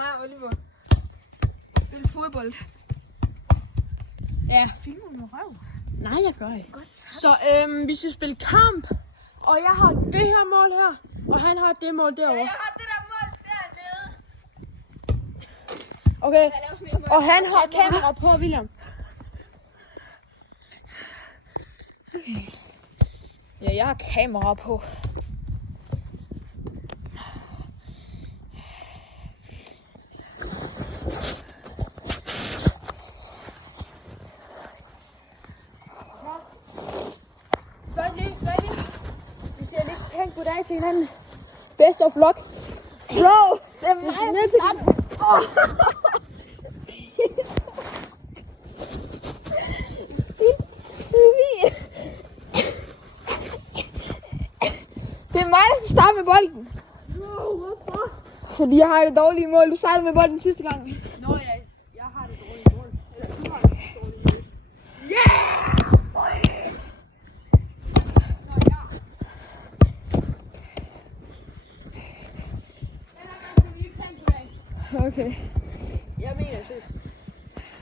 mig og Oliver spille fodbold. Ja. Filmer du røv? Nej, jeg gør ikke. Godt. Så vi skal spille kamp. Og jeg har det her mål her. Og han har det mål derovre. Jeg har det der mål dernede. Okay. Og han har kamera på, William. Okay. Ja, jeg har kamera på. Vi siger lidt pænt goddag til hinanden. Best of luck. Bro! Det er mig, Det er mig, der skal starte med bolden. Hvorfor? Fordi jeg har det dårlige mål. Du startede med bolden sidste gang. Nå, jeg har det dårlige mål. Eller du har det dårlige mål. Yeah! Okay. Jeg mener seriøst.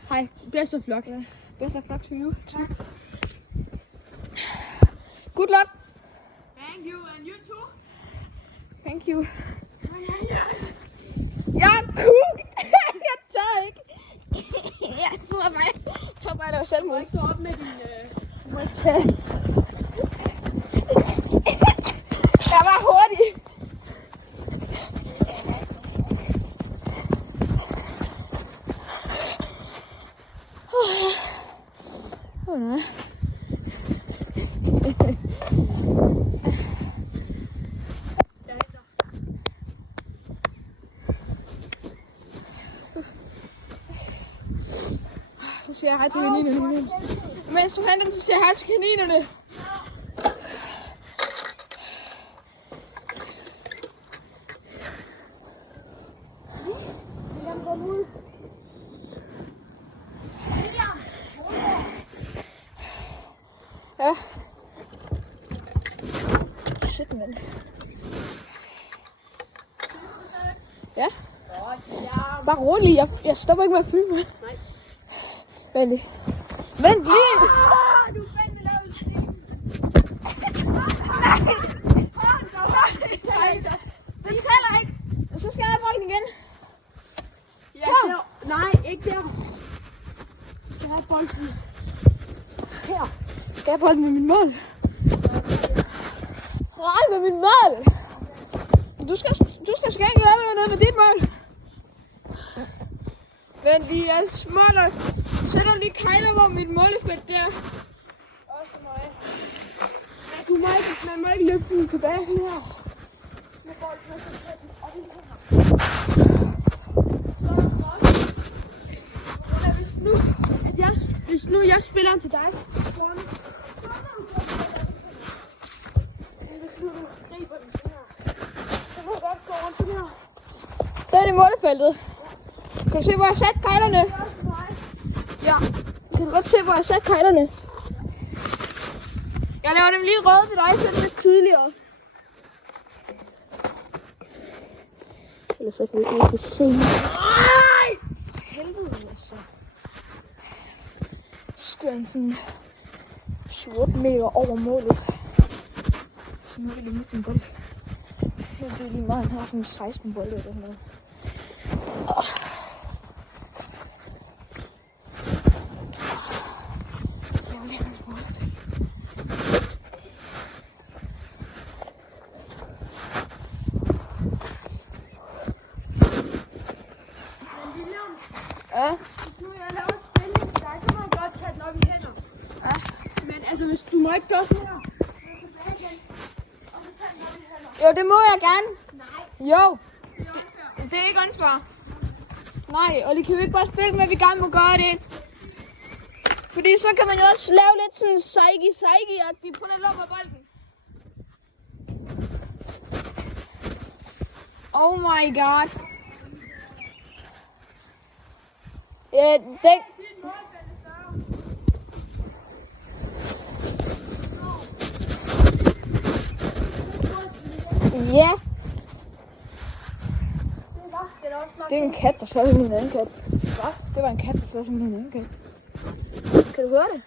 Hej. Best of luck. Yeah. Best of luck to you. Tak. Good luck. Thank you, and you too. Thank you. Ja. Jeg er kuk. Jeg tør ikke. Jeg tror bare, det var selvmål. Må ikke gå op med din... Må ikke tage. Jeg var hurtig. Nej. Så siger jeg hej til kaninerne imens. Mens du henter den, så siger jeg hej til kaninerne. Ja. Shit, mand. Ja. Bare rolig, jeg stopper ikke med at filme. Nej. Vent lige. Vent lige! Du fandt det lavet stil. Nej. Den tæller ikke. Så skal jeg have bolden igen. Ja, der. Nej, ikke der. Jeg har bolden. Her. Skal jeg have bolden med min mål? Nej, med min mål! Du skal sgu ikke lade med noget med dit mål. Vent lige, jeg småler. Sætter lige kejler over mit målefelt der. Også mig. Men man må ikke løbe den tilbage sådan her. Med bolden, så sætter den op i den her. Så er der strøm. Hvis nu jeg spiller den til dig. Hvis nu du griber den sådan her. Så må du godt gå rundt sådan her. Der er det målefeltet. Kan du se, hvor jeg har sat kejlerne? Det er også mig. Ja. Kan du godt se, hvor jeg har sat kejlerne? Jeg laver dem lige røde til dig, så det er lidt tidligere. Ellers så kan vi ikke rigtig se. Nej! For helvede, altså. Skal han sådan 7-8 meter over målet. Så nu er det lige miste en bold. Nu er det lige meget, han har sådan 16 bolde eller sådan noget. Ja. Hvis nu jeg laver et spil til dig, så må jeg godt tage den op i hænder. Ja. Men altså, hvis du må ikke gøre sådan her. Så tilbage igen. Og så tage den op i hænder. Jo, det må jeg gerne. Nej, Jo, det er unfair. det er ikke unfair. Nej, og det kan vi ikke bare spille med, at vi gerne må gøre det. Fordi så kan man jo også lave lidt sådan psyche-agtigt på den lummer bolden. Oh my god. Ja, det... Din målfelt er større. Ja. Det var Den er også smart. Det er en kat, der slår sin anden kat. Hvad? Det var en kat, der slår sin anden kat. Kan du høre det?